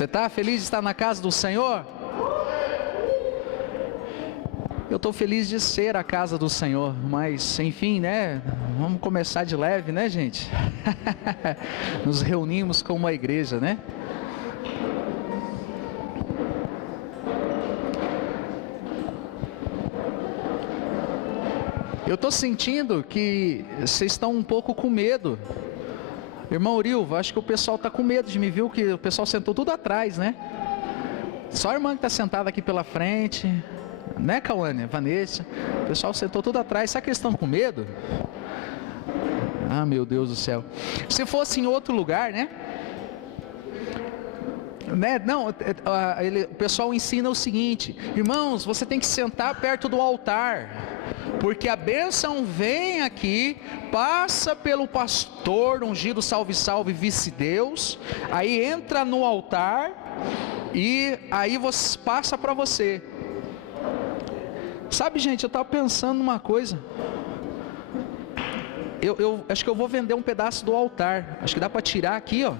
Você está feliz de estar na casa do Senhor? Eu estou feliz de ser a casa do Senhor, mas enfim, né? Vamos começar de leve, né, gente? Nos reunimos como uma igreja, né? Eu estou sentindo que vocês estão um pouco com medo. Irmão Urilva, acho que o pessoal está com medo de me ver, que o pessoal sentou tudo atrás, né? Só a irmã que está sentada aqui pela frente, né, Cauane, Vanessa? O pessoal sentou tudo atrás. Será que eles estão com medo? Ah, meu Deus do céu. Se fosse em outro lugar, né? Não, o pessoal ensina o seguinte: irmãos, você tem que sentar perto do altar, porque a bênção vem aqui, passa pelo pastor ungido, salve, salve, vice-deus, aí entra no altar e aí você passa para você. Sabe, gente, eu estava pensando numa coisa. Eu acho que eu vou vender um pedaço do altar. Acho que dá para tirar aqui, ó.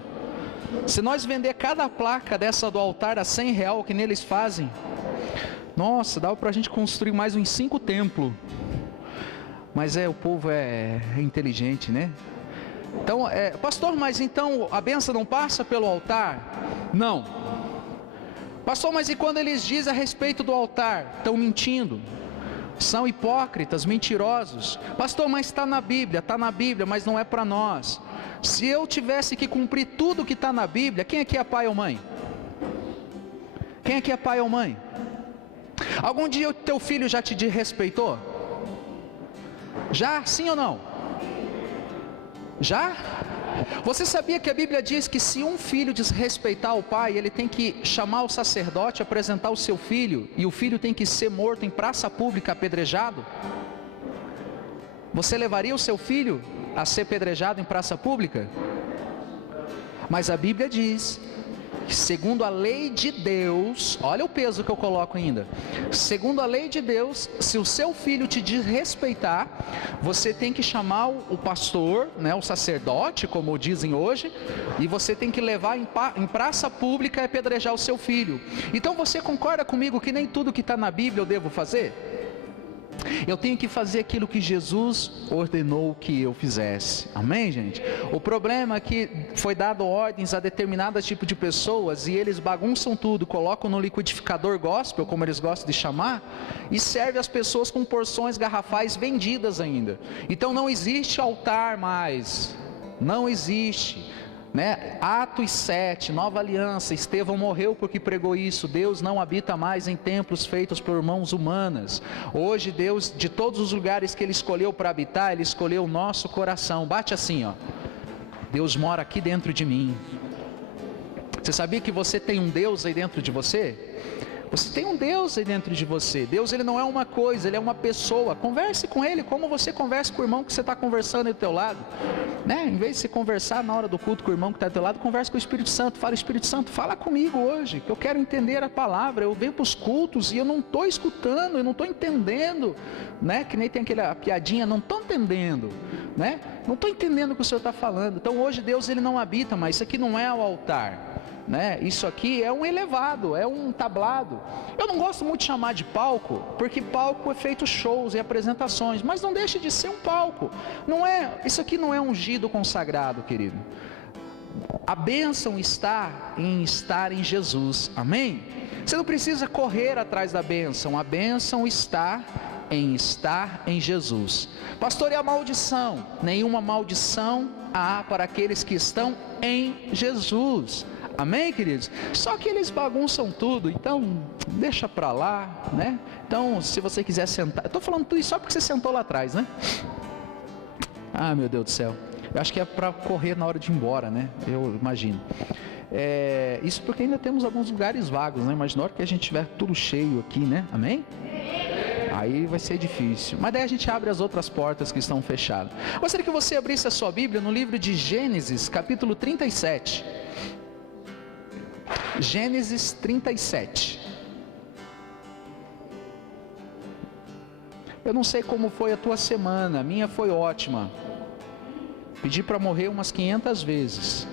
Se nós vender cada placa dessa do altar a R$100, que neles fazem, nossa, dá pra gente construir mais uns 5 templos. Mas o povo é inteligente, né? Então, pastor, mas então a bênção não passa pelo altar? Não. Pastor, mas e quando eles dizem a respeito do altar? Estão mentindo. São hipócritas, mentirosos. Pastor, mas está na Bíblia, mas não é para nós. Se eu tivesse que cumprir tudo que está na Bíblia, quem aqui é pai ou mãe? Quem aqui é pai ou mãe? Algum dia o teu filho já te desrespeitou? Já? Sim ou não? Já? Você sabia que a Bíblia diz que se um filho desrespeitar o pai, ele tem que chamar o sacerdote, apresentar o seu filho, e o filho tem que ser morto em praça pública, apedrejado? Você levaria o seu filho a ser apedrejado em praça pública? Mas a Bíblia diz que, segundo a lei de Deus, olha o peso que eu coloco ainda, segundo a lei de Deus, se o seu filho te desrespeitar, você tem que chamar o pastor, né, o sacerdote, como dizem hoje, e você tem que levar em praça pública e apedrejar o seu filho. Então você concorda comigo que nem tudo que está na Bíblia eu devo fazer? Eu tenho que fazer aquilo que Jesus ordenou que eu fizesse. Amém, gente? O problema é que foi dado ordens a determinados tipos de pessoas e eles bagunçam tudo, colocam no liquidificador gospel, como eles gostam de chamar, e serve as pessoas com porções garrafais vendidas ainda. Então não existe altar mais. Não existe. Né? Atos 7, nova aliança, Estevão morreu porque pregou isso. Deus não habita mais em templos feitos por mãos humanas. Hoje Deus, de todos os lugares que Ele escolheu para habitar, Ele escolheu o nosso coração. Bate assim, ó: Deus mora aqui dentro de mim. Você sabia que você tem um Deus aí dentro de você? Você tem um Deus aí dentro de você. Deus, Ele não é uma coisa, Ele é uma pessoa. Converse com Ele como você conversa com o irmão que você está conversando aí do teu lado, né? Em vez de você conversar na hora do culto com o irmão que está do teu lado, converse com o Espírito Santo. Fala: Espírito Santo, fala comigo hoje, que eu quero entender a palavra. Eu venho para os cultos e eu não estou escutando, eu não estou entendendo, né? Que nem tem aquela piadinha, não estou entendendo, né? Não estou entendendo o que o Senhor está falando. Então hoje Deus, Ele não habita mais. Isso aqui não é o altar, né? Isso aqui é um elevado, é um tablado. Eu não gosto muito de chamar de palco, porque palco é feito shows e apresentações, mas não deixa de ser um palco. Não é, isso aqui não é ungido consagrado, querido. A bênção está em estar em Jesus. Amém? Você não precisa correr atrás da bênção. A bênção está em estar em Jesus. Pastor, e a maldição? Nenhuma maldição há para aqueles que estão em Jesus. Amém, queridos? Só que eles bagunçam tudo, então deixa pra lá, né? Então, se você quiser sentar, eu estou falando tudo isso só porque você sentou lá atrás, né? Ah, meu Deus do céu. Eu acho que é para correr na hora de ir embora, né? Eu imagino. Isso porque ainda temos alguns lugares vagos, né? Mas na hora que a gente tiver tudo cheio aqui, né? Amém? Aí vai ser difícil. Mas daí a gente abre as outras portas que estão fechadas. Gostaria que você abrisse a sua Bíblia no livro de Gênesis, capítulo 37. Gênesis 37. Eu não sei como foi a tua semana, a minha foi ótima. Pedi para morrer umas 500 vezes.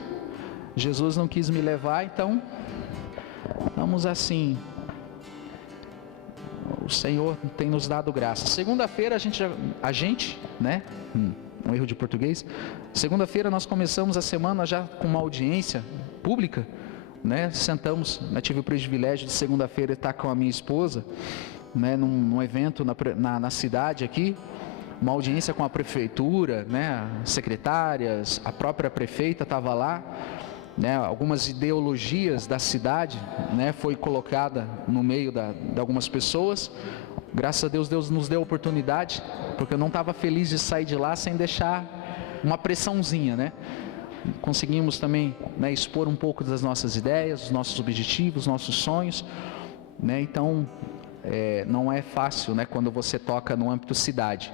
Jesus não quis me levar, então estamos assim. O Senhor tem nos dado graça. Segunda-feira a gente, né? Um erro de português. Segunda-feira nós começamos a semana já com uma audiência pública, né? Sentamos, né? Tive o privilégio de segunda-feira estar com a minha esposa, né? Num evento na cidade aqui, uma audiência com a prefeitura, né? Secretárias, a própria prefeita estava lá, né? Algumas ideologias da cidade, né? Foi colocada no meio de algumas pessoas. Graças a Deus, Deus nos deu a oportunidade, porque eu não estava feliz de sair de lá sem deixar uma pressãozinha, né? Conseguimos também, né, expor um pouco das nossas ideias, os nossos objetivos, os nossos sonhos, né? Então, não é fácil, né, quando você toca no âmbito cidade.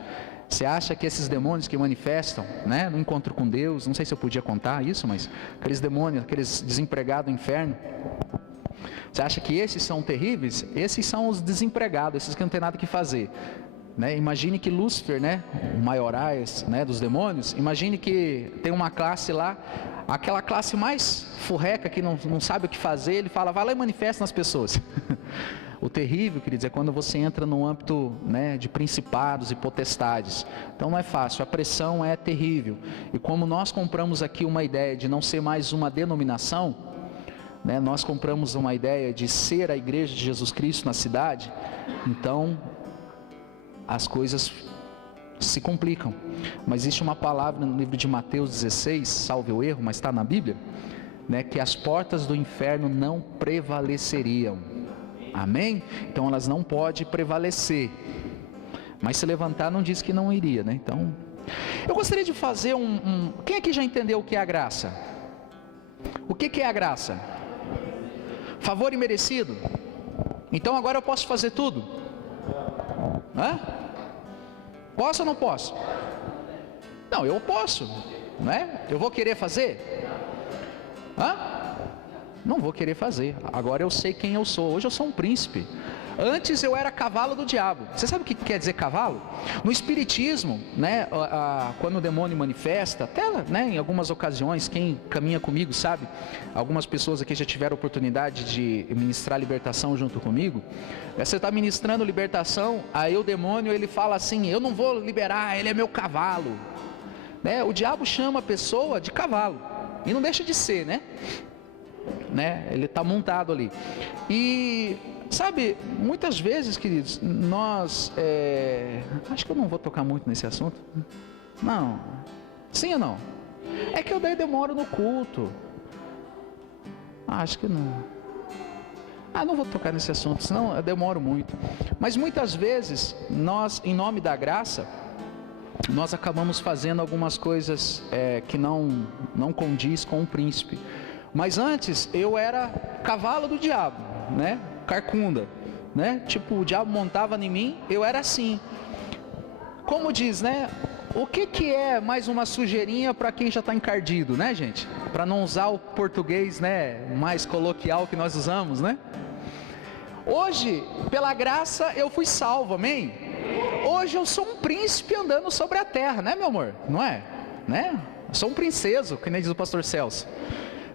Você acha que esses demônios que manifestam, né, no encontro com Deus, não sei se eu podia contar isso, mas aqueles demônios, aqueles desempregados do inferno, você acha que esses são terríveis? Esses são os desempregados, esses que não tem nada que fazer, né? Imagine que Lúcifer, né, o maiorais, né, dos demônios, imagine que tem uma classe lá, aquela classe mais furreca que não sabe o que fazer, ele fala, vai lá e manifesta nas pessoas. O terrível, queridos, é quando você entra no âmbito, né, de principados e potestades. Então não é fácil, a pressão é terrível. E como nós compramos aqui uma ideia de não ser mais uma denominação, né, nós compramos uma ideia de ser a igreja de Jesus Cristo na cidade, então as coisas se complicam. Mas existe uma palavra no livro de Mateus 16, salve o erro, mas está na Bíblia, né, que as portas do inferno não prevaleceriam. Amém? Então elas não podem prevalecer. Mas se levantar não diz que não iria, né? Então, eu gostaria de fazer Quem aqui já entendeu o que é a graça? O que é a graça? Favor imerecido? Então agora eu posso fazer tudo? Hã? Posso ou não posso? Não, eu posso, né? Eu vou querer fazer? Hã? Não vou querer fazer. Agora eu sei quem eu sou. Hoje eu sou um príncipe. Antes eu era cavalo do diabo. Você sabe o que quer dizer cavalo? No espiritismo, né, quando o demônio manifesta, até, né, em algumas ocasiões, quem caminha comigo sabe, algumas pessoas aqui já tiveram a oportunidade de ministrar libertação junto comigo. Você está ministrando libertação, aí o demônio ele fala assim, eu não vou liberar, ele é meu cavalo, né? O diabo chama a pessoa de cavalo, e não deixa de ser, né? Ele está montado ali. E sabe, muitas vezes, queridos, nós acho que eu não vou tocar muito nesse assunto. Não, sim ou não? É que eu daí demoro no culto. Acho que não. Não vou tocar nesse assunto, senão eu demoro muito. Mas muitas vezes nós, em nome da graça, nós acabamos fazendo algumas coisas que não condiz com o príncipe. Mas antes eu era cavalo do diabo, né? Carcunda, né? Tipo, o diabo montava em mim, eu era assim. Como diz, né? O que é mais uma sujeirinha para quem já está encardido, né, gente? Para não usar o português, né, mais coloquial que nós usamos, né? Hoje, pela graça, eu fui salvo, amém? Hoje eu sou um príncipe andando sobre a terra, né, meu amor? Não é? Né? Eu sou um princeso, que nem diz o pastor Celso.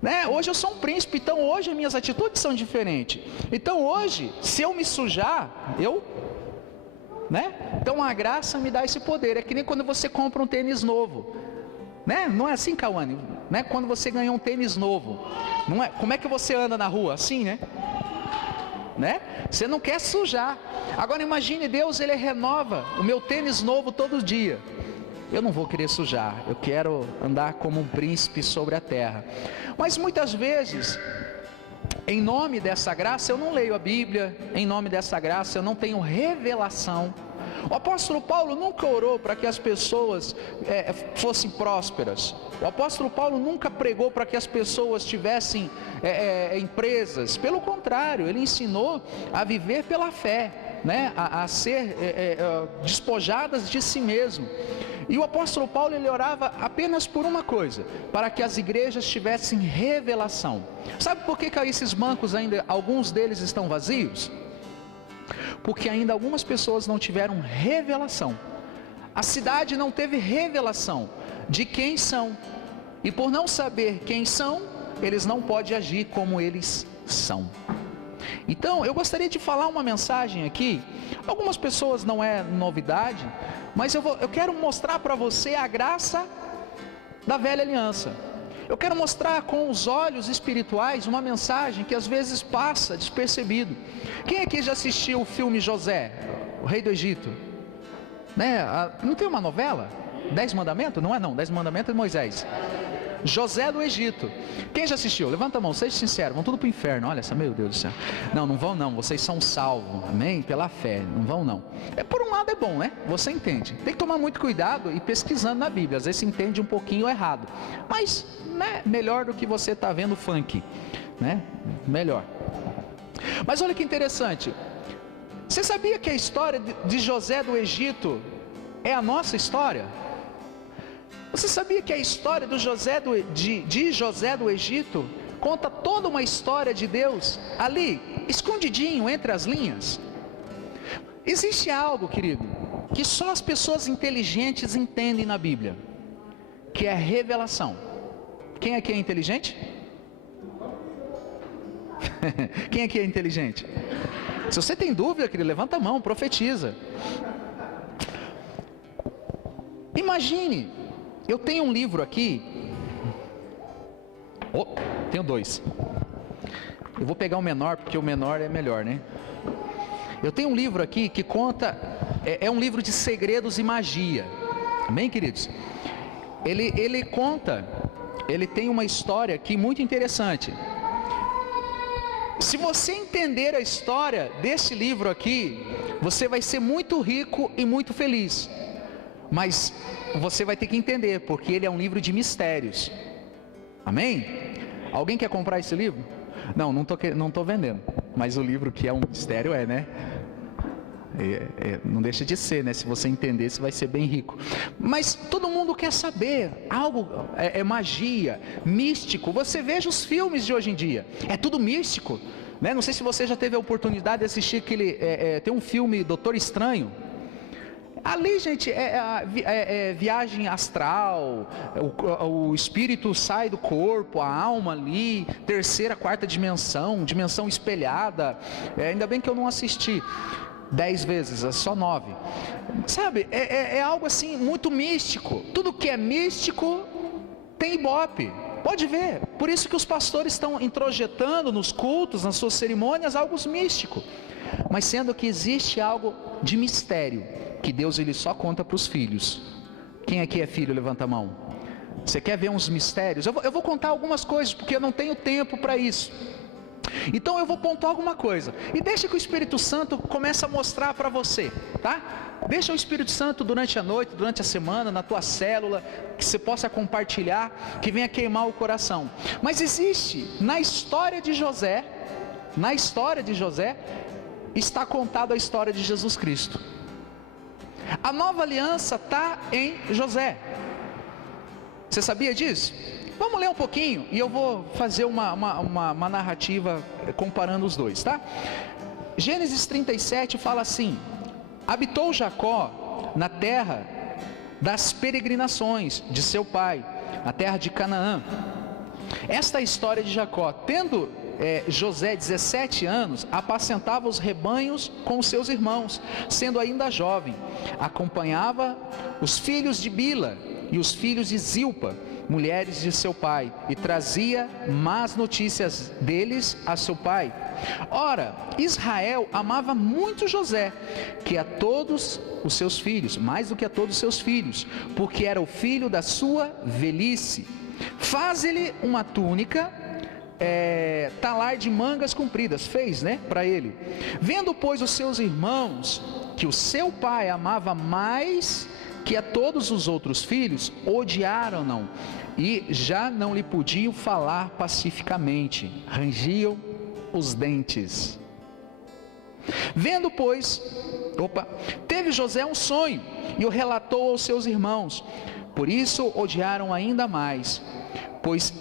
Né? Hoje eu sou um príncipe, então hoje as minhas atitudes são diferentes. Então hoje, se eu me sujar, né? Então a graça me dá esse poder. É que nem quando você compra um tênis novo, né? Não é assim, Cauane? Né? Quando você ganhou um tênis novo, não é? Como é que você anda na rua? Assim, né? Você não quer sujar. Agora imagine Deus, Ele renova o meu tênis novo todo dia. Eu não vou querer sujar, eu quero andar como um príncipe sobre a terra. Mas muitas vezes, em nome dessa graça, eu não leio a Bíblia, em nome dessa graça, eu não tenho revelação. O apóstolo Paulo nunca orou para que as pessoas fossem prósperas. O apóstolo Paulo nunca pregou para que as pessoas tivessem empresas. Pelo contrário, ele ensinou a viver pela fé, né? a ser despojadas de si mesmo. E o apóstolo Paulo, ele orava apenas por uma coisa, para que as igrejas tivessem revelação. Sabe por que esses bancos ainda, alguns deles estão vazios? Porque ainda algumas pessoas não tiveram revelação. A cidade não teve revelação de quem são. E por não saber quem são, eles não podem agir como eles são. Então, eu gostaria de falar uma mensagem aqui. Algumas pessoas não é novidade, mas eu quero mostrar para você a graça da velha aliança. Eu quero mostrar com os olhos espirituais uma mensagem que às vezes passa despercebido. Quem aqui já assistiu o filme José, o rei do Egito? Né? Não tem uma novela? 10 Mandamentos? Não é não, 10 Mandamentos de Moisés. José do Egito. Quem já assistiu? Levanta a mão, seja sincero. Vão tudo para o inferno, olha só, meu Deus do céu. Não vão não, vocês são salvos, amém? Pela fé, não vão não. Por um lado é bom, né? Você entende. Tem que tomar muito cuidado e pesquisando na Bíblia. Às vezes se entende um pouquinho errado. Mas, né, melhor do que você tá vendo funk, né? Melhor. Mas olha que interessante. Você sabia que a história de José do Egito é a nossa história? Você sabia que a história de José do Egito conta toda uma história de Deus ali, escondidinho entre as linhas? Existe algo, querido, que só as pessoas inteligentes entendem na Bíblia, que é a revelação. Quem aqui é inteligente? Quem aqui é inteligente? Se você tem dúvida, querido, levanta a mão, profetiza. Imagine, eu tenho um livro aqui, tenho dois. Eu vou pegar o menor, porque o menor é melhor, né? Eu tenho um livro aqui que conta, é um livro de segredos e magia. Amém, queridos? Ele conta, ele tem uma história aqui muito interessante. Se você entender a história desse livro aqui, você vai ser muito rico e muito feliz. Mas você vai ter que entender, porque ele é um livro de mistérios. Amém? Alguém quer comprar esse livro? Não estou vendendo. Mas o livro que é um mistério né? Não deixa de ser, né? Se você entender, você vai ser bem rico. Mas todo mundo quer saber. Algo é magia, místico. Você veja os filmes de hoje em dia. É tudo místico, né? Não sei se você já teve a oportunidade de assistir aquele... tem um filme Doutor Estranho. Ali, gente, viagem astral, o espírito sai do corpo, a alma ali, terceira, quarta dimensão espelhada. Ainda bem que eu não assisti 10 vezes, é só 9. Sabe, é algo assim muito místico. Tudo que é místico tem ibope. Pode ver, por isso que os pastores estão introjetando nos cultos, nas suas cerimônias, algo místico. Mas sendo que existe algo de mistério, que Deus ele só conta para os filhos. Quem aqui é filho, levanta a mão. Você quer ver uns mistérios? Eu vou contar algumas coisas, porque eu não tenho tempo para isso. Então eu vou pontuar alguma coisa. E deixa que o Espírito Santo comece a mostrar para você, tá? Deixa o Espírito Santo durante a noite, durante a semana, na tua célula, que você possa compartilhar, que venha queimar o coração. Mas existe, na história de José, está contada a história de Jesus Cristo. A nova aliança está em José. Você sabia disso? Vamos ler um pouquinho e eu vou fazer uma narrativa comparando os dois, tá? Gênesis 37 fala assim: habitou Jacó na terra das peregrinações de seu pai, a terra de Canaã. Esta é a história de Jacó. Tendo José 17 anos, apacentava os rebanhos com os seus irmãos, sendo ainda jovem. Acompanhava os filhos de Bila e os filhos de Zilpa, mulheres de seu pai, e trazia más notícias deles a seu pai. Ora, Israel amava muito José, que a todos os seus filhos, mais do que a todos os seus filhos, porque era o filho da sua velhice. Faz-lhe uma túnica, talar de mangas compridas, fez, né, para ele. Vendo, pois, os seus irmãos, que o seu pai amava mais que a todos os outros filhos, odiaram-no, e já não lhe podiam falar pacificamente, rangiam os dentes. Vendo, pois, teve José um sonho, e o relatou aos seus irmãos, por isso odiaram ainda mais, pois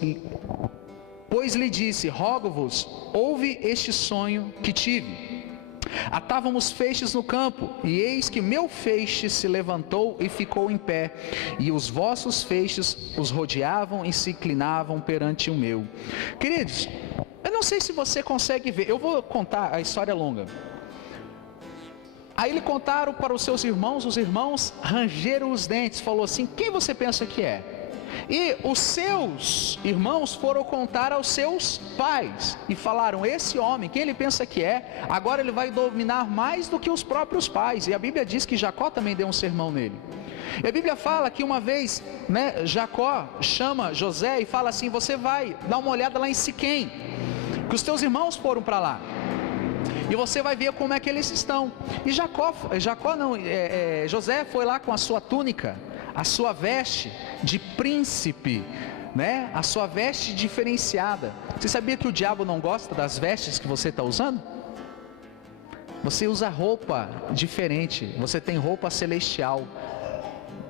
lhe disse: rogo-vos, ouve este sonho que tive. Atávamos feixes no campo, e eis que meu feixe se levantou e ficou em pé, e os vossos feixes os rodeavam e se inclinavam perante o meu. Queridos, eu não sei se você consegue ver, eu vou contar a história longa. Aí ele contaram para os seus irmãos, os irmãos rangeram os dentes, falou assim: quem você pensa que é? E os seus irmãos foram contar aos seus pais e falaram: esse homem, quem ele pensa que é, agora ele vai dominar mais do que os próprios pais. E a Bíblia diz que Jacó também deu um sermão nele. E a Bíblia fala que uma vez, Jacó chama José e fala assim: você vai dar uma olhada lá em Siquém, que os teus irmãos foram para lá, e você vai ver como é que eles estão. E José foi lá com a sua túnica, a sua veste de príncipe, a sua veste diferenciada. Você sabia que o diabo não gosta das vestes que você está usando? Você usa roupa diferente, você tem roupa celestial.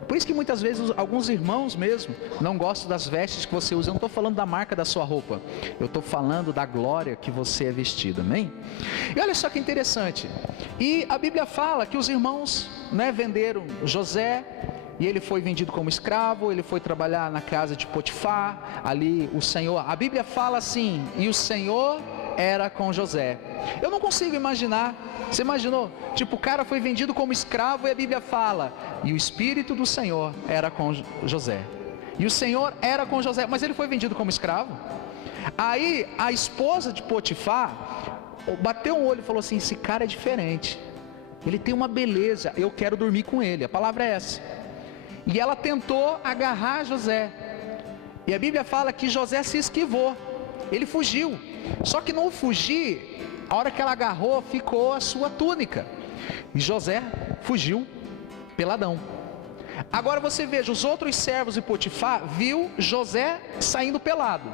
Por isso que muitas vezes alguns irmãos mesmo não gostam das vestes que você usa. Eu não estou falando da marca da sua roupa, eu estou falando da glória que você é vestido, amém? E olha só que interessante, e a Bíblia fala que os irmãos venderam José, e ele foi vendido como escravo, ele foi trabalhar na casa de Potifar, ali o Senhor, a Bíblia fala assim: e o Senhor era com José. Eu não consigo imaginar, você imaginou? Tipo, o cara foi vendido como escravo e a Bíblia fala: e o Espírito do Senhor era com José. E o Senhor era com José, mas ele foi vendido como escravo. Aí a esposa de Potifar bateu um olho e falou assim: esse cara é diferente, ele tem uma beleza, eu quero dormir com ele, a palavra é essa. E ela tentou agarrar José, e a Bíblia fala que José se esquivou, ele fugiu. Só que no fugir, a hora que ela agarrou, ficou a sua túnica, e José fugiu peladão. Agora você veja, os outros servos de Potifar viu José saindo pelado.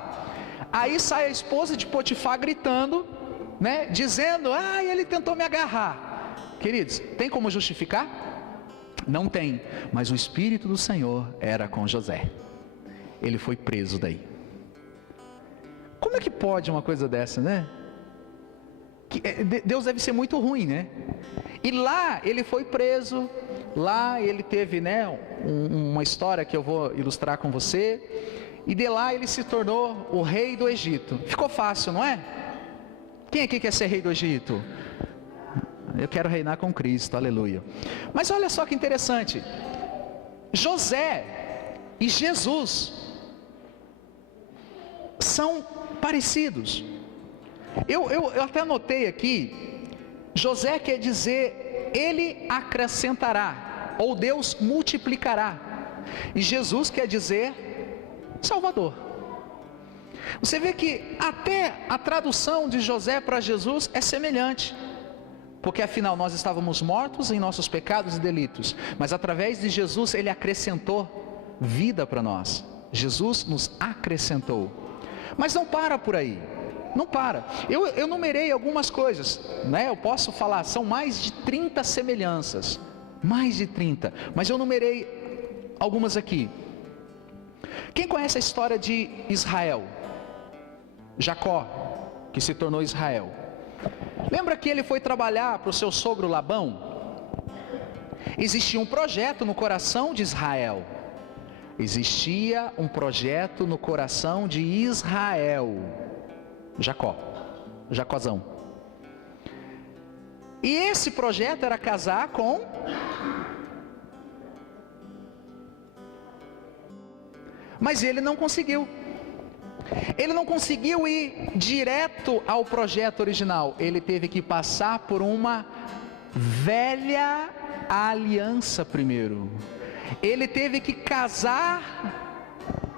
Aí sai a esposa de Potifar gritando, dizendo: ele tentou me agarrar. Queridos, tem como justificar? Não tem. Mas o Espírito do Senhor era com José, ele foi preso daí. Como é que pode uma coisa dessa, Deus deve ser muito ruim, E lá ele foi preso, lá ele teve, uma história que eu vou ilustrar com você, e de lá ele se tornou o rei do Egito. Ficou fácil, não é? Quem aqui quer ser rei do Egito? Eu quero reinar com Cristo, aleluia. Mas olha só que interessante, José e Jesus são parecidos. Eu até anotei aqui, José quer dizer ele acrescentará, ou Deus multiplicará, e Jesus quer dizer Salvador. Você vê que até a tradução de José para Jesus é semelhante, porque afinal nós estávamos mortos em nossos pecados e delitos, mas através de Jesus ele acrescentou vida para nós. Jesus nos acrescentou. Mas não para por aí, não para. Eu numerei algumas coisas, eu posso falar, são mais de 30 semelhanças, mais de 30, mas eu numerei algumas aqui. Quem conhece a história de Israel? Jacó, que se tornou Israel. Lembra que ele foi trabalhar para o seu sogro Labão? Existia um projeto no coração de Israel. Existia um projeto no coração de Israel. Jacózão. E esse projeto era casar com... Mas ele não conseguiu. Ele não conseguiu ir direto ao projeto original. Ele teve que passar por uma velha aliança primeiro. Ele teve que casar,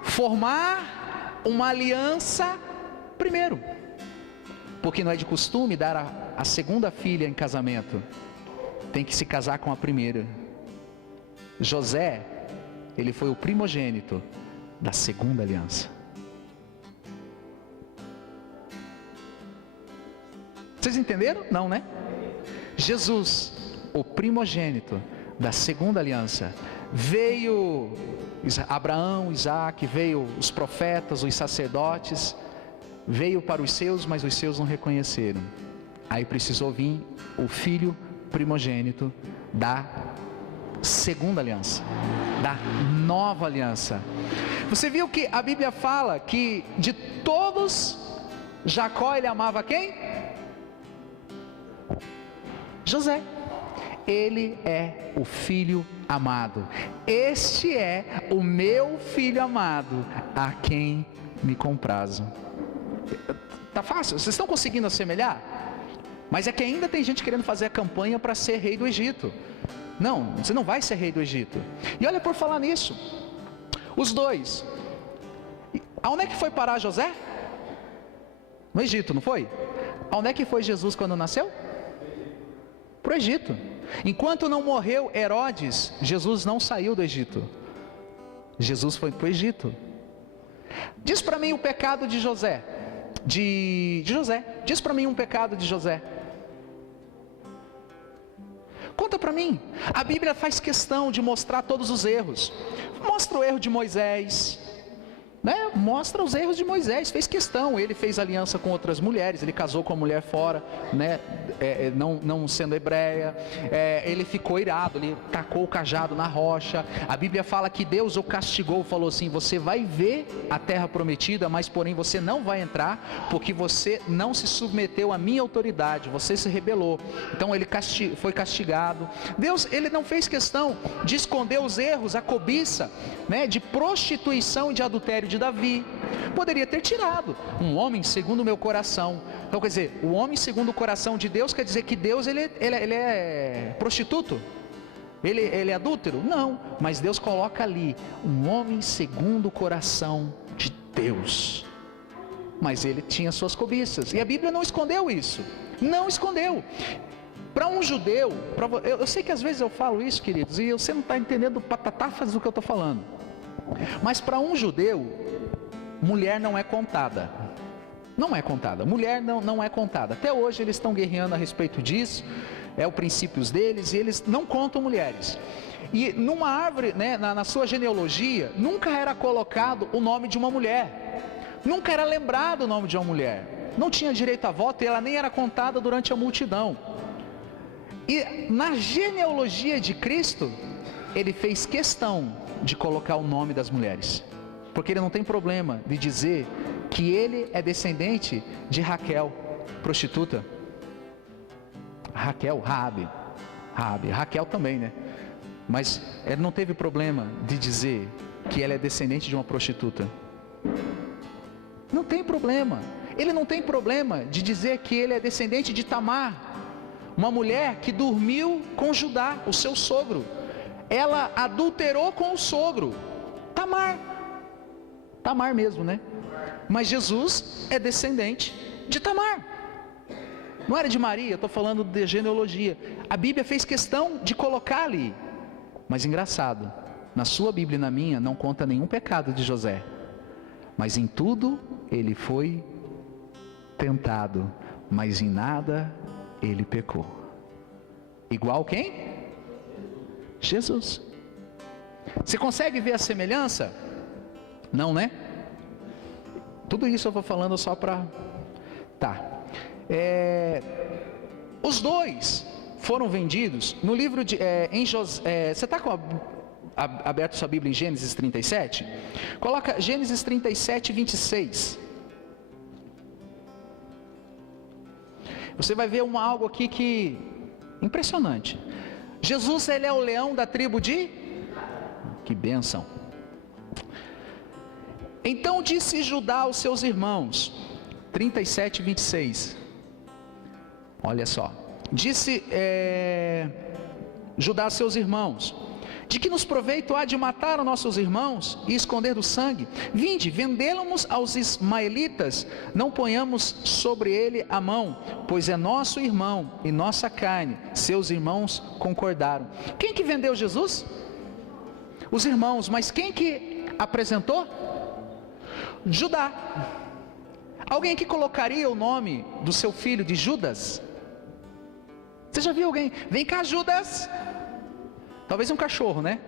formar uma aliança primeiro. Porque não é de costume dar a segunda filha em casamento. Tem que se casar com a primeira. José, ele foi o primogênito da segunda aliança. Vocês entenderam? Não, Jesus, o primogênito da segunda aliança. Veio Abraão, Isaac, veio os profetas, os sacerdotes, veio para os seus, mas os seus não reconheceram. Aí precisou vir o filho primogênito da segunda aliança, da nova aliança. Você viu que a Bíblia fala que de todos, Jacó ele amava quem? José. Ele é o filho amado. Este é o meu filho amado, a quem me comprazo. Tá fácil? Vocês estão conseguindo assemelhar? Mas é que ainda tem gente querendo fazer a campanha para ser rei do Egito. Não, você não vai ser rei do Egito. E olha, por falar nisso, os dois, aonde é que foi parar José? No Egito, não foi? Aonde é que foi Jesus quando nasceu? Para o Egito. Enquanto não morreu Herodes, Jesus não saiu do Egito. Jesus foi para o Egito. Diz para mim o pecado de José. De José. Diz para mim um pecado de José. Conta para mim. A Bíblia faz questão de mostrar todos os erros. Mostra o erro de Moisés, né? Mostra os erros de Moisés. Fez questão. Ele fez aliança com outras mulheres. Ele casou com a mulher fora, né? Não sendo hebreia. Ele ficou irado. Ele tacou o cajado na rocha. A Bíblia fala que Deus o castigou. Falou assim: você vai ver a terra prometida, mas porém você não vai entrar, porque você não se submeteu à minha autoridade. Você se rebelou. Então ele foi castigado. Deus, ele não fez questão de esconder os erros, a cobiça, né? De prostituição e de adultério de Davi. Poderia ter tirado um homem segundo o meu coração. Então quer dizer, o homem segundo o coração de Deus quer dizer que Deus ele é prostituto? Ele é adúltero? Não, mas Deus coloca ali um homem segundo o coração de Deus. Mas ele tinha suas cobiças, e a Bíblia não escondeu isso. Não escondeu. Para um judeu, eu sei que às vezes eu falo isso, queridos, e você não está entendendo patatafas do que eu estou falando. Mas para um judeu, mulher não é contada. Não é contada. Mulher não é contada. Até hoje eles estão guerreando a respeito disso. É o princípios deles, e eles não contam mulheres. E numa árvore, né, na sua genealogia, nunca era colocado o nome de uma mulher. Nunca era lembrado o nome de uma mulher. Não tinha direito a voto, e ela nem era contada durante a multidão. E na genealogia de Cristo, ele fez questão de colocar o nome das mulheres, porque ele não tem problema de dizer que ele é descendente de Raquel, prostituta. Raabe. Raquel também, né? Mas ele não teve problema de dizer que ela é descendente de uma prostituta. Não tem problema. Ele não tem problema de dizer que ele é descendente de Tamar, uma mulher que dormiu com Judá, o seu sogro. Ela adulterou com o sogro. Tamar mesmo, né? Mas Jesus é descendente de Tamar. Não era de Maria, estou falando de genealogia. A Bíblia fez questão de colocar ali. Mas engraçado, na sua Bíblia e na minha não conta nenhum pecado de José. Mas em tudo ele foi tentado, mas em nada ele pecou. Igual quem? Jesus. Você consegue ver a semelhança? Não, né? Tudo isso eu vou falando só para... Tá. Os dois foram vendidos no livro de... você está aberto sua Bíblia em Gênesis 37? Coloca Gênesis 37, 26. Você vai ver algo aqui que... impressionante. Jesus, ele é o leão da tribo de... Que bênção. Então disse Judá aos seus irmãos, 37, 26. Olha só. Disse Judá aos seus irmãos: de que nos proveito há de matar os nossos irmãos e esconder do sangue? Vinde, vendê-los aos ismaelitas, não ponhamos sobre ele a mão, pois é nosso irmão e nossa carne. Seus irmãos concordaram. Quem que vendeu Jesus? Os irmãos. Mas quem que apresentou? Judá. Alguém que colocaria o nome do seu filho de Judas? Você já viu alguém? Vem cá, Judas. Talvez um cachorro, né?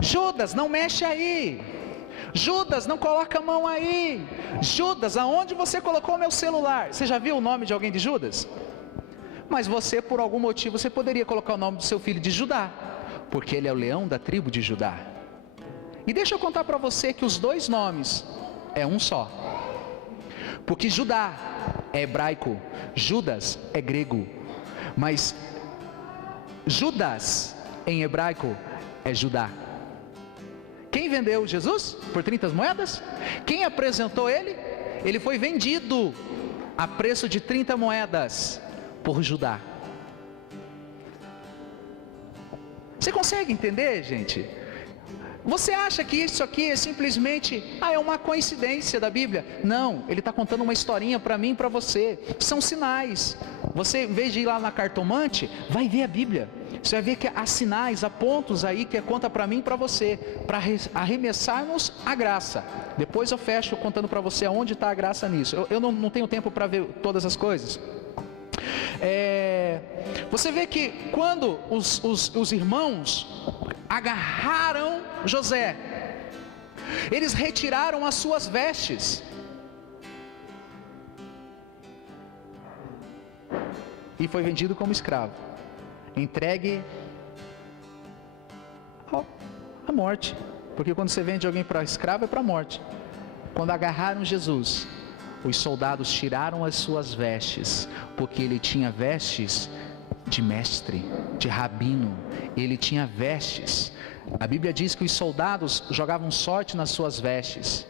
Judas, não mexe aí. Judas, não coloca a mão aí. Judas, aonde você colocou o meu celular? Você já viu o nome de alguém de Judas? Mas você, por algum motivo, você poderia colocar o nome do seu filho de Judá, porque ele é o leão da tribo de Judá. E deixa eu contar para você que os dois nomes é um só. Porque Judá é hebraico, Judas é grego, mas Judas em hebraico é Judá. Quem vendeu Jesus por 30 moedas? Quem apresentou ele? Ele foi vendido a preço de 30 moedas por Judá. Você consegue entender, gente? Você acha que isso aqui é simplesmente, é uma coincidência da Bíblia? Não, ele está contando uma historinha para mim e para você. São sinais. Você, em vez de ir lá na cartomante, vai ver a Bíblia. Você vai ver que há sinais, há pontos aí que conta para mim e para você, para arremessarmos a graça. Depois eu fecho contando para você aonde está a graça nisso. Eu não tenho tempo para ver todas as coisas. Você vê que quando os irmãos agarraram José, eles retiraram as suas vestes e foi vendido como escravo, entregue à morte, porque quando você vende alguém para escravo é para a morte. Quando agarraram Jesus, os soldados tiraram as suas vestes, porque ele tinha vestes de mestre, de rabino, ele tinha vestes. A Bíblia diz que os soldados jogavam sorte nas suas vestes.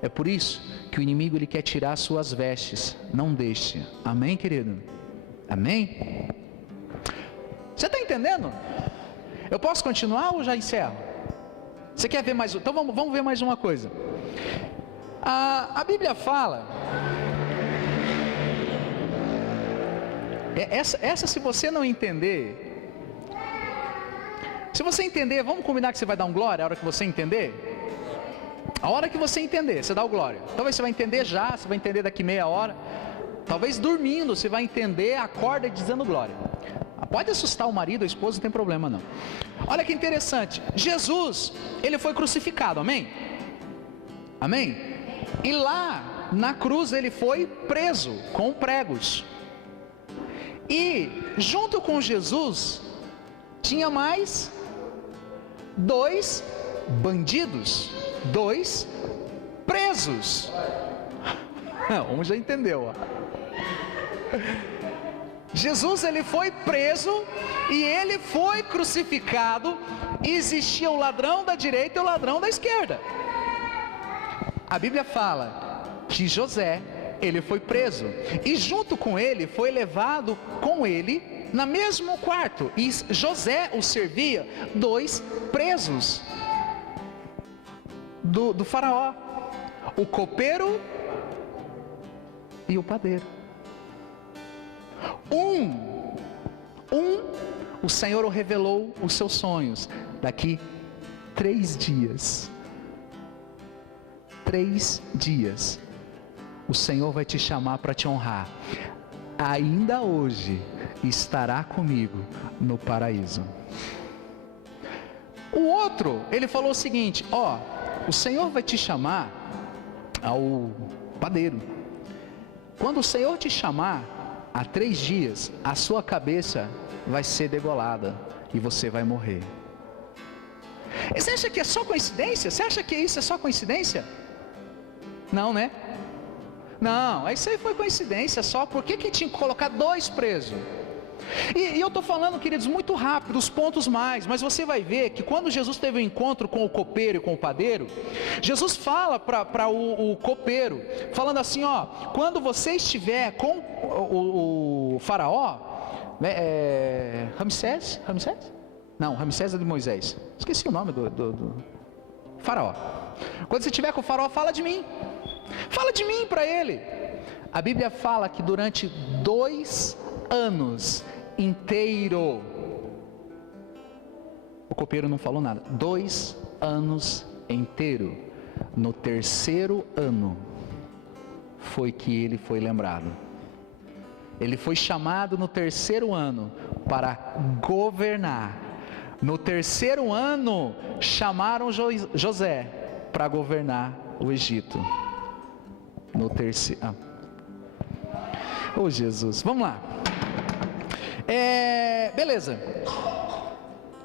É por isso que o inimigo ele quer tirar as suas vestes. Não deixe. Amém, querido? Amém? Você está entendendo? Eu posso continuar ou já encerro? Você quer ver mais? Então vamos ver mais uma coisa. A Bíblia fala, essa se você não entender, se você entender, vamos combinar que você vai dar um glória a hora que você entender? A hora que você entender, você dá o glória. Talvez você vai entender já, você vai entender daqui meia hora. Talvez dormindo, você vai entender, acorda dizendo glória. Pode assustar o marido, a esposa, não tem problema não. Olha que interessante, Jesus, ele foi crucificado, amém? Amém? E lá na cruz ele foi preso com pregos. E junto com Jesus tinha mais 2 bandidos, 2 presos. Um já entendeu, ó. Jesus ele foi preso e ele foi crucificado. E existia o ladrão da direita e o ladrão da esquerda. A Bíblia fala que José, ele foi preso, e junto com ele foi levado com ele no mesmo quarto, e José o servia 2 presos do faraó, o copeiro e o padeiro. O Senhor o revelou os seus sonhos. Daqui 3 dias, 3 dias, o Senhor vai te chamar para te honrar. Ainda hoje estará comigo no paraíso. O outro, ele falou o seguinte: o Senhor vai te chamar ao padeiro. Quando o Senhor te chamar, há 3 dias, a sua cabeça vai ser degolada e você vai morrer. E você acha que é só coincidência? Você acha que isso é só coincidência? Não, né? Não, isso aí foi coincidência só. Por que tinha que colocar 2 presos? E eu estou falando, queridos, muito rápido, os pontos mais. Mas você vai ver que quando Jesus teve um encontro com o copeiro e com o padeiro, Jesus fala para o copeiro, falando assim, quando você estiver com o faraó, Ramsés? Não, Ramsés é de Moisés. Esqueci o nome do faraó. Quando você estiver com o faraó, fala de mim. Fala de mim para ele. A Bíblia fala que durante 2 anos inteiro, o copeiro não falou nada. 2 anos inteiro. No 3º ano foi que ele foi lembrado. Ele foi chamado no 3º ano para governar. No 3º ano chamaram José para governar o Egito. No 3º. Jesus, vamos lá. Beleza.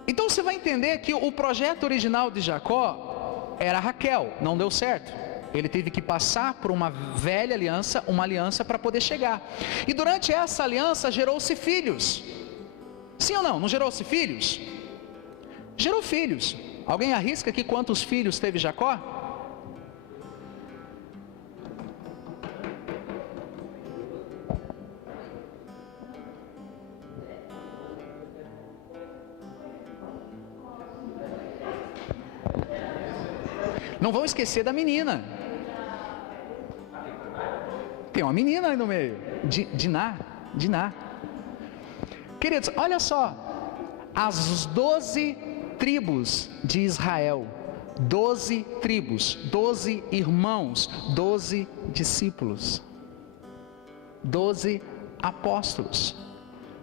Então você vai entender que o projeto original de Jacó era Raquel, não deu certo. Ele teve que passar por uma velha aliança, uma aliança para poder chegar. E durante essa aliança gerou-se filhos. Sim ou não? Não gerou-se filhos? Gerou filhos. Alguém arrisca aqui quantos filhos teve Jacó? Não vão esquecer da menina. Tem uma menina aí no meio, Diná. Queridos, olha só, as 12 tribos de Israel, 12 tribos, 12 irmãos, 12 discípulos, 12 apóstolos.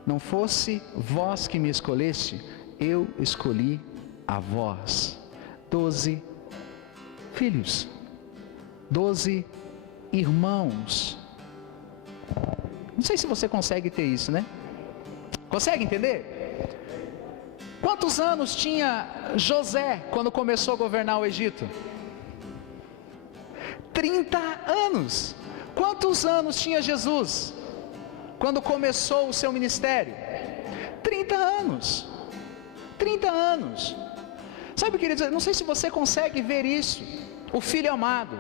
Não fosse vós que me escolheste, eu escolhi a vós. 12 filhos, 12 irmãos. Não sei se você consegue ter isso, né? Consegue entender? Quantos anos tinha José quando começou a governar o Egito? 30 anos. Quantos anos tinha Jesus quando começou o seu ministério? 30 anos. 30 anos. Sabe, queridos, não sei se você consegue ver isso. O filho amado,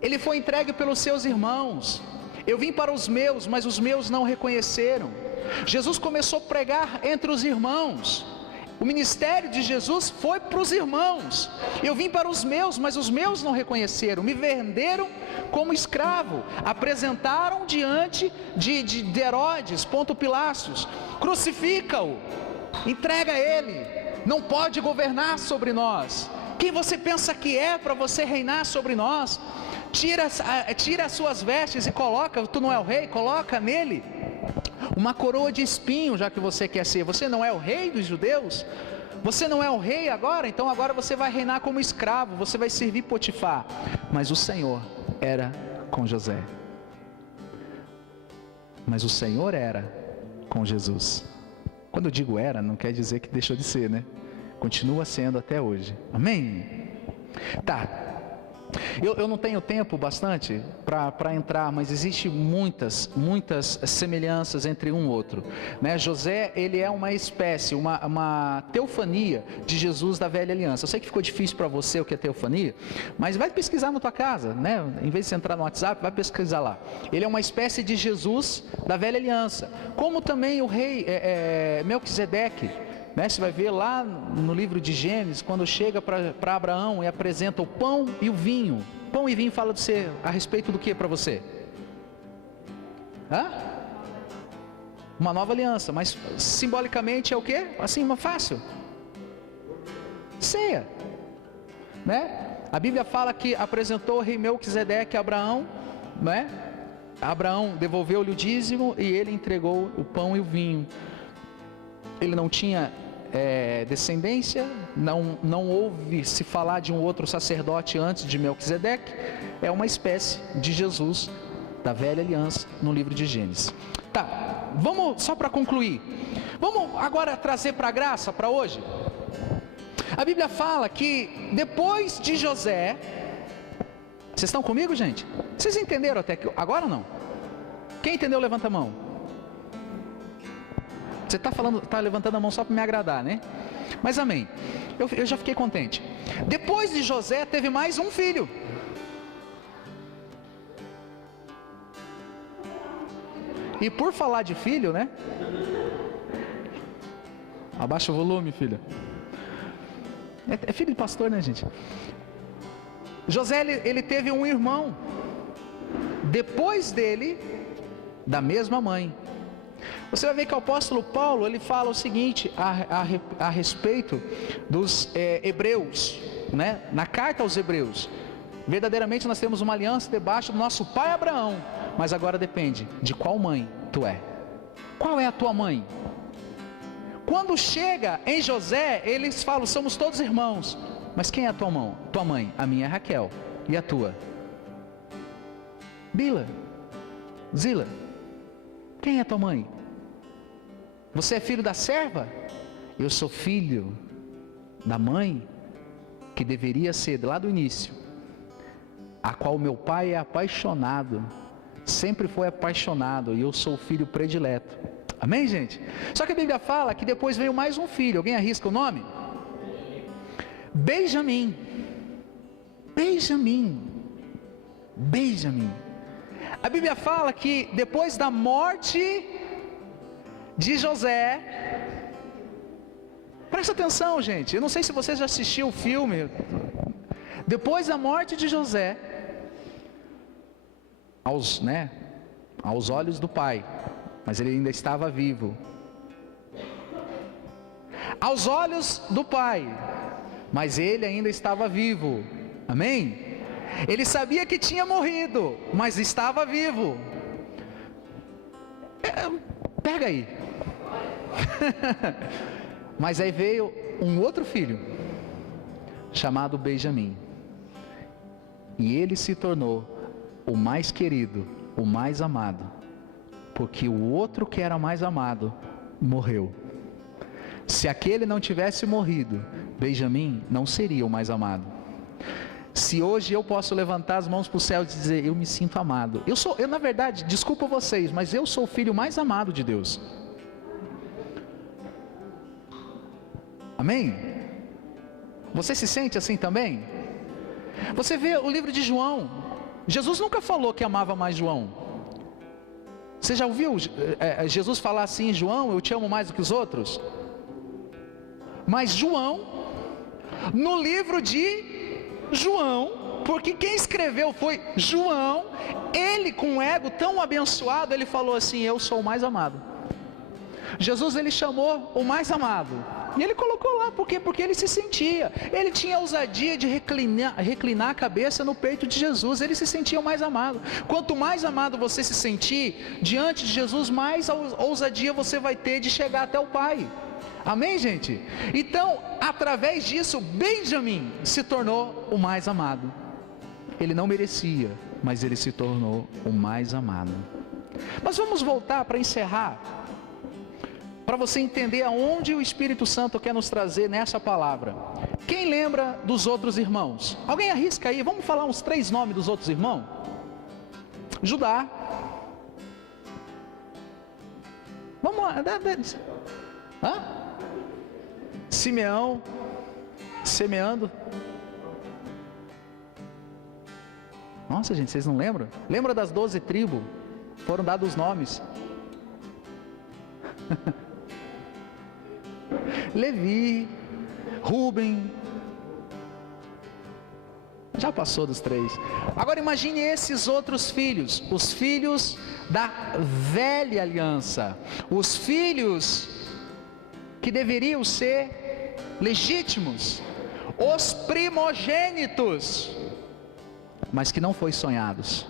ele foi entregue pelos seus irmãos. Eu vim para os meus, mas os meus não reconheceram. Jesus começou a pregar entre os irmãos. O ministério de Jesus foi para os irmãos. Eu vim para os meus, mas os meus não reconheceram. Me venderam como escravo. Apresentaram diante de Herodes, Ponto Pilatos. Crucifica-o. Entrega ele. Não pode governar sobre nós. Quem você pensa que é para você reinar sobre nós? Tira as suas vestes e coloca, tu não é o rei, coloca nele uma coroa de espinho, já que você quer ser. Você não é o rei dos judeus? Você não é o rei agora? Então agora você vai reinar como escravo, você vai servir Potifar. Mas o Senhor era com José. Mas o Senhor era com Jesus. Quando eu digo era, não quer dizer que deixou de ser, né? Continua sendo até hoje. Amém? Tá. Eu não tenho tempo bastante para entrar, mas existe muitas semelhanças entre um e outro, né? José, ele é uma espécie, uma teofania de Jesus da velha aliança. Eu sei que ficou difícil para você o que é teofania, mas vai pesquisar na tua casa, né? Em vez de você entrar no WhatsApp, vai pesquisar lá. Ele é uma espécie de Jesus da velha aliança, como também o rei Melquisedeque, né? Você vai ver lá no livro de Gênesis, quando chega para Abraão e apresenta o pão e o vinho. Pão e vinho fala de ser a respeito do que para você? Uma nova aliança, mas simbolicamente é o que? Assim, uma fácil. Ceia, né? A Bíblia fala que apresentou o rei Melquisedeque a Abraão, né? Abraão devolveu-lhe o dízimo e ele entregou o pão e o vinho. Ele não tinha descendência, não houve se falar de um outro sacerdote antes de Melquisedeque. É uma espécie de Jesus da velha aliança no livro de Gênesis. Tá, vamos só para concluir. Vamos agora trazer para a graça para hoje. A Bíblia fala que depois de José, vocês estão comigo, gente? Vocês entenderam até agora ou não? Quem entendeu, levanta a mão. Você está levantando a mão só para me agradar, né? Mas amém. Eu já fiquei contente. Depois de José, teve mais um filho. E por falar de filho, né? Abaixa o volume, filha. É filho de pastor, né, gente? José, ele teve um irmão. Depois dele, da mesma mãe. Você vai ver que o apóstolo Paulo, ele fala o seguinte a respeito dos hebreus, né? Na carta aos hebreus: verdadeiramente nós temos uma aliança debaixo do nosso pai Abraão, mas agora depende de qual mãe tu é. Qual é a tua mãe? Quando chega em José, eles falam: somos todos irmãos. Mas quem é a tua mãe? Tua mãe? A minha é Raquel. E a tua? Bila, Zila. Quem é tua mãe? Você é filho da serva? Eu sou filho da mãe, que deveria ser lá do início, a qual meu pai é apaixonado, sempre foi apaixonado, e eu sou o filho predileto. Amém, gente? Só que a Bíblia fala que depois veio mais um filho. Alguém arrisca o nome? Benjamim. Benjamim. Benjamim. A Bíblia fala que depois da morte de José, presta atenção, gente, eu não sei se você já assistiu o filme. Depois da morte de José, aos olhos do pai, mas ele ainda estava vivo. Aos olhos do pai, mas ele ainda estava vivo. Amém? Ele sabia que tinha morrido, mas estava vivo. Pega aí. Mas aí veio um outro filho, chamado Benjamim. E ele se tornou o mais querido, o mais amado, porque o outro que era mais amado morreu. Se aquele não tivesse morrido, Benjamim não seria o mais amado. Se hoje eu posso levantar as mãos para o céu e dizer, eu me sinto amado, eu na verdade, desculpa vocês, mas eu sou o filho mais amado de Deus. Amém? Você se sente assim também? Você vê o livro de João, Jesus nunca falou que amava mais João. Você já ouviu Jesus falar assim, João, eu te amo mais do que os outros? Mas João, no livro de João, porque quem escreveu foi João, ele com um ego tão abençoado, ele falou assim, eu sou o mais amado. Jesus, ele chamou o mais amado, e ele colocou lá, por quê? Porque ele se sentia, ele tinha a ousadia de reclinar a cabeça no peito de Jesus, ele se sentia o mais amado. Quanto mais amado você se sentir diante de Jesus, mais ousadia você vai ter de chegar até o Pai. Amém, gente? Então, através disso, Benjamim se tornou o mais amado. Ele não merecia, mas ele se tornou o mais amado. Mas vamos voltar para encerrar, para você entender aonde o Espírito Santo quer nos trazer nessa palavra. Quem lembra dos outros irmãos? Alguém arrisca aí, vamos falar uns 3 nomes dos outros irmãos? Judá. Vamos lá. Simeão, semeando. Nossa, gente, vocês não lembram? Lembra das 12 tribos? Foram dados os nomes. Levi, Rúben. Já passou dos 3. Agora imagine esses outros filhos, os filhos da velha aliança, os filhos que deveriam ser legítimos, os primogênitos, mas que não foi sonhados,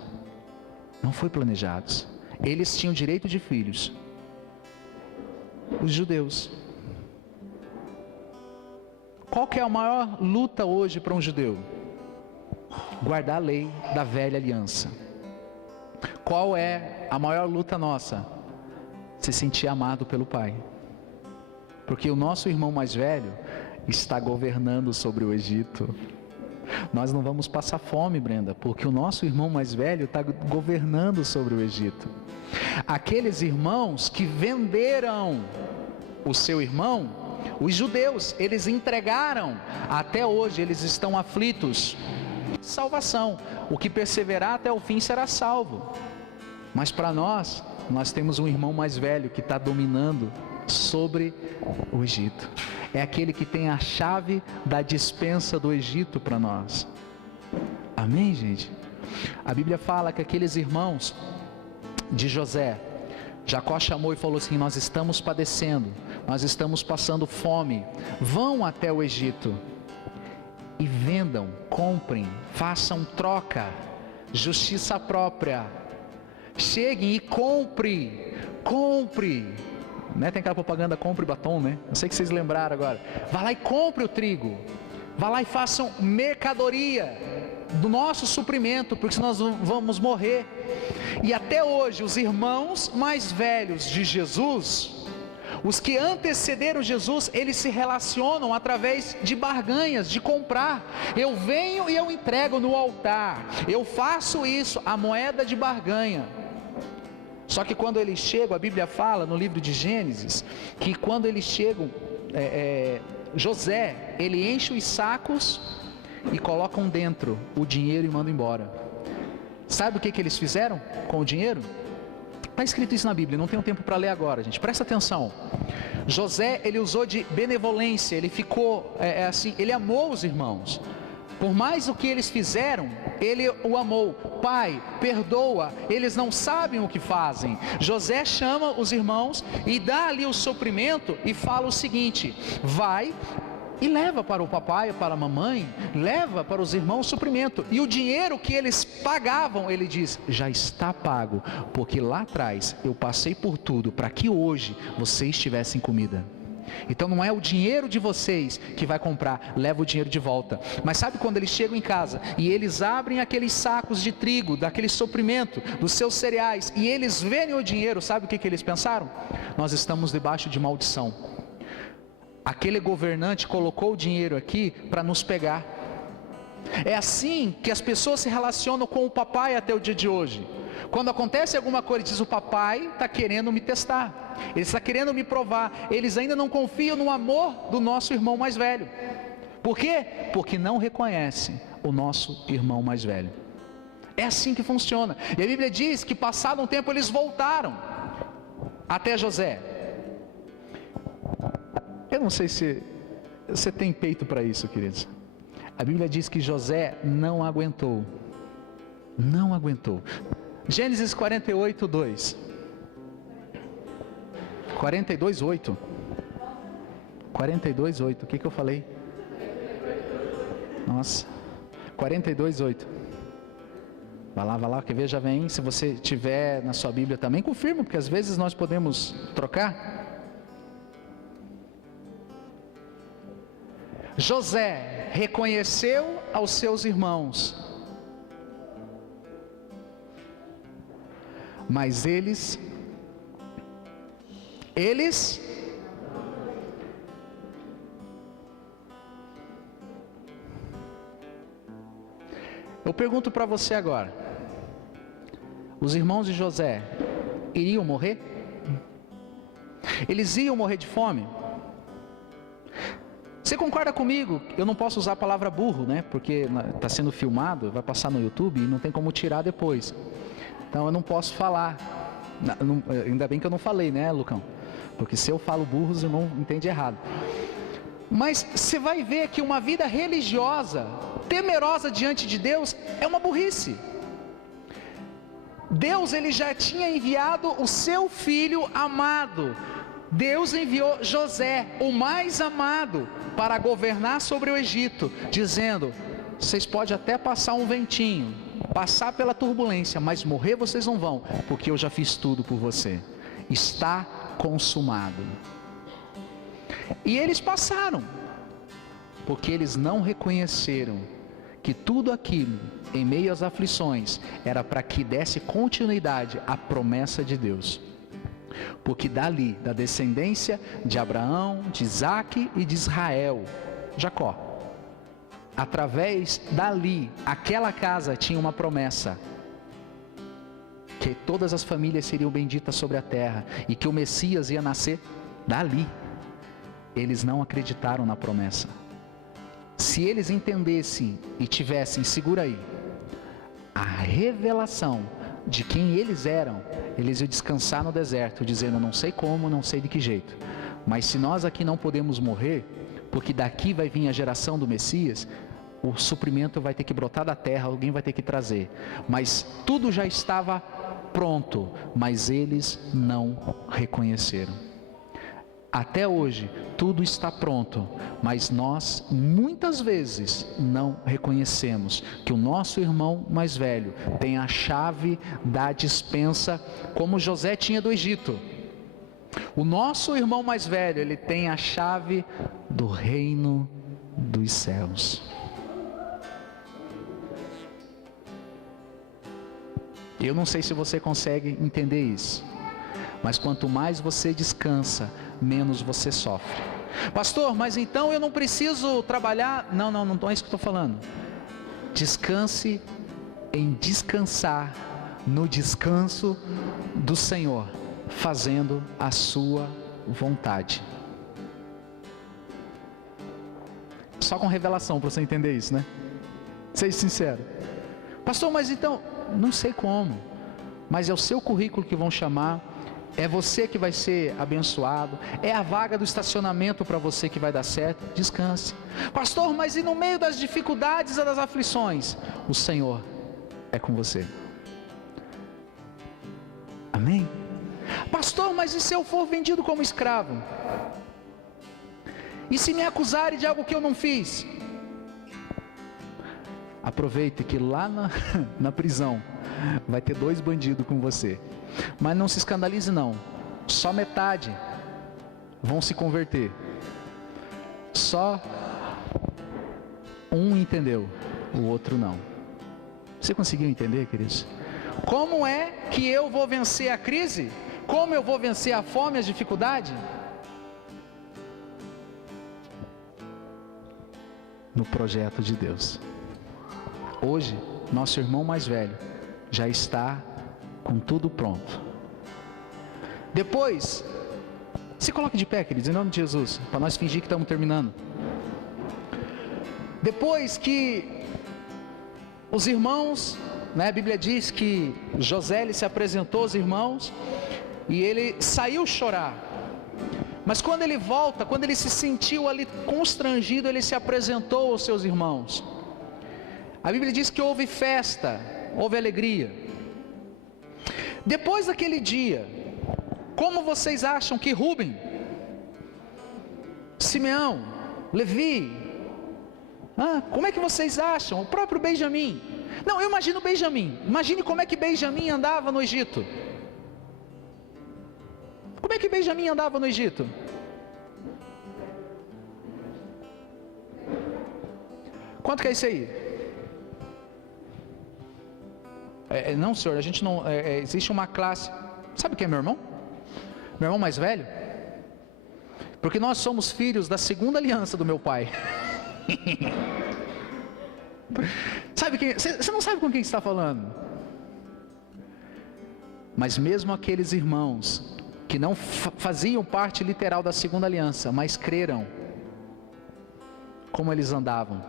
não foi planejados. Eles tinham direito de filhos, os judeus. Qual que é a maior luta hoje para um judeu? Guardar a lei da velha aliança. Qual é a maior luta nossa? Se sentir amado pelo Pai. Porque o nosso irmão mais velho está governando sobre o Egito. Nós não vamos passar fome, Brenda, porque o nosso irmão mais velho está governando sobre o Egito. Aqueles irmãos que venderam o seu irmão, os judeus, eles entregaram, até hoje eles estão aflitos. Salvação, o que perseverar até o fim será salvo. Mas para nós temos um irmão mais velho que está dominando sobre o Egito. É aquele que tem a chave da despensa do Egito para nós. Amém, gente? A Bíblia fala que aqueles irmãos de José, Jacó chamou e falou assim, nós estamos padecendo, nós estamos passando fome, vão até o Egito e vendam, comprem, façam troca, justiça própria, cheguem e compre, né? Tem aquela propaganda, compre batom, né? Não sei que vocês lembraram agora. Vá lá e compre o trigo, vá lá e façam mercadoria do nosso suprimento, porque senão nós vamos morrer. E até hoje os irmãos mais velhos de Jesus, Os que antecederam Jesus, eles se relacionam através de barganhas, de comprar. Eu venho e eu entrego no altar. Eu faço isso, a moeda de barganha. Só que quando eles chegam, a Bíblia fala no livro de Gênesis, que quando eles chegam, José, ele enche os sacos e colocam dentro o dinheiro e mandam embora. Sabe o que eles fizeram com o dinheiro? Está escrito isso na Bíblia, não tenho tempo para ler agora, gente, presta atenção. José, ele usou de benevolência, ele ficou assim, ele amou os irmãos. Por mais o que eles fizeram, ele o amou. Pai, perdoa, eles não sabem o que fazem. José chama os irmãos e dá ali o suprimento e fala o seguinte: vai e leva para o papai, para a mamãe, leva para os irmãos o suprimento. E o dinheiro que eles pagavam, ele diz, já está pago, porque lá atrás eu passei por tudo para que hoje vocês tivessem comida. Então não é o dinheiro de vocês que vai comprar, leva o dinheiro de volta. Mas sabe quando eles chegam em casa e eles abrem aqueles sacos de trigo, daquele suprimento, dos seus cereais, e eles veem o dinheiro, sabe o que eles pensaram? Nós estamos debaixo de maldição. Aquele governante colocou o dinheiro aqui para nos pegar. É assim que as pessoas se relacionam com o papai até o dia de hoje. Quando acontece alguma coisa, diz: o papai está querendo me testar, ele está querendo me provar. Eles ainda não confiam no amor do nosso irmão mais velho. Por quê? Porque não reconhecem o nosso irmão mais velho. É assim que funciona. E a Bíblia diz que passado um tempo eles voltaram até José. Eu não sei se você tem peito para isso, queridos. A Bíblia diz que José não aguentou. Não aguentou. Gênesis 48, 2. 42, 8. 42, 8. O que eu falei? Nossa. 42, 8. Vai lá, quer ver? Já vem. Se você tiver na sua Bíblia também, confirma, porque às vezes nós podemos trocar. José reconheceu aos seus irmãos, mas eles eu pergunto para você agora: os irmãos de José iriam morrer? Eles iam morrer de fome? Você concorda comigo? Eu não posso usar a palavra burro, né? Porque está sendo filmado, vai passar no YouTube e não tem como tirar depois. Então eu não posso falar. Ainda bem que eu não falei, né, Lucão? Porque se eu falo burros, eu não entendo errado. Mas você vai ver que uma vida religiosa, temerosa diante de Deus, é uma burrice. Deus, ele já tinha enviado o seu filho amado. Deus enviou José, o mais amado, para governar sobre o Egito, dizendo: vocês podem até passar um ventinho, passar pela turbulência, mas morrer vocês não vão, porque eu já fiz tudo por você. Está consumado. E eles passaram, porque eles não reconheceram que tudo aquilo, em meio às aflições, era para que desse continuidade à promessa de Deus. Porque dali, da descendência de Abraão, de Isaque e de Israel, Jacó, através dali, aquela casa tinha uma promessa, que todas as famílias seriam benditas sobre a terra, e que o Messias ia nascer dali. Eles não acreditaram na promessa. Se eles entendessem e tivessem, segura aí, a revelação de quem eles eram, eles iam descansar no deserto, dizendo: não sei como, não sei de que jeito, mas se nós aqui não podemos morrer, porque daqui vai vir a geração do Messias, o suprimento vai ter que brotar da terra, alguém vai ter que trazer. Mas tudo já estava pronto, mas eles não reconheceram. Até hoje, tudo está pronto, mas nós muitas vezes não reconhecemos que o nosso irmão mais velho tem a chave da despensa, como José tinha do Egito. O nosso irmão mais velho, ele tem a chave do reino dos céus. Eu não sei se você consegue entender isso, Mas quanto mais você descansa, menos você sofre. Pastor, mas então eu não preciso trabalhar? Não é isso que eu estou falando. Descanse em descansar no descanso do Senhor, fazendo a sua vontade. Só com revelação para você entender isso, né? Seja sincero. Pastor, mas então, não sei como, mas é o seu currículo que vão chamar, é você que vai ser abençoado, é a vaga do estacionamento para você que vai dar certo. Descanse. Pastor, mas e no meio das dificuldades e das aflições? O Senhor é com você. Amém? Pastor, mas e se eu for vendido como escravo? E se me acusarem de algo que eu não fiz? Aproveite que lá na prisão vai ter 2 bandidos com você. Mas não se escandalize não. Só metade vão se converter. Só um entendeu, o outro não. Você conseguiu entender, queridos? Como é que eu vou vencer a crise? Como eu vou vencer a fome e a dificuldade? No projeto de Deus. Hoje, nosso irmão mais velho já está com tudo pronto. Depois, se coloque de pé, queridos, em nome de Jesus, para nós fingir que estamos terminando. Depois que os irmãos, né, a Bíblia diz que José ele se apresentou aos irmãos e ele saiu chorar. Mas quando ele volta, quando ele se sentiu ali constrangido, ele se apresentou aos seus irmãos. A Bíblia diz que houve festa, houve alegria. Depois daquele dia, como vocês acham que Rúben, Simeão, Levi, como é que vocês acham? O próprio Benjamim. Não, eu imagino Benjamim. Imagine como é que Benjamim andava no Egito. Como é que Benjamim andava no Egito? Quanto que é isso aí? Não, senhor, a gente não... existe uma classe... Sabe quem é meu irmão? Meu irmão mais velho? Porque nós somos filhos da segunda aliança do meu pai. Sabe quem? Você não sabe com quem você está falando. Mas mesmo aqueles irmãos que não faziam parte literal da segunda aliança, mas creram, como eles andavam.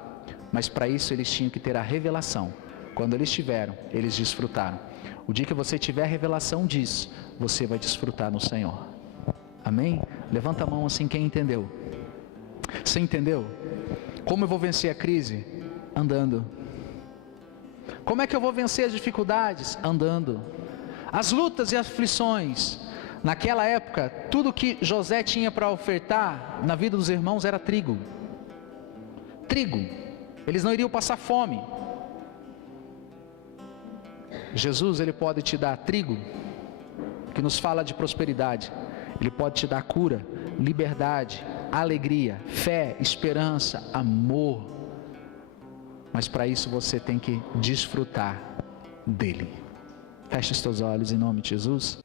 Mas para isso eles tinham que ter a revelação. Quando eles tiveram, eles desfrutaram. O dia que você tiver a revelação disso, você vai desfrutar no Senhor. Amém? Levanta a mão assim quem entendeu. Você entendeu? Como eu vou vencer a crise? Andando. Como é que eu vou vencer as dificuldades? Andando. As lutas e aflições. Naquela época, tudo que José tinha para ofertar na vida dos irmãos era trigo. Trigo. Eles não iriam passar fome. Jesus, ele pode te dar trigo, que nos fala de prosperidade. Ele pode te dar cura, liberdade, alegria, fé, esperança, amor. Mas para isso você tem que desfrutar dele. Feche os teus olhos em nome de Jesus.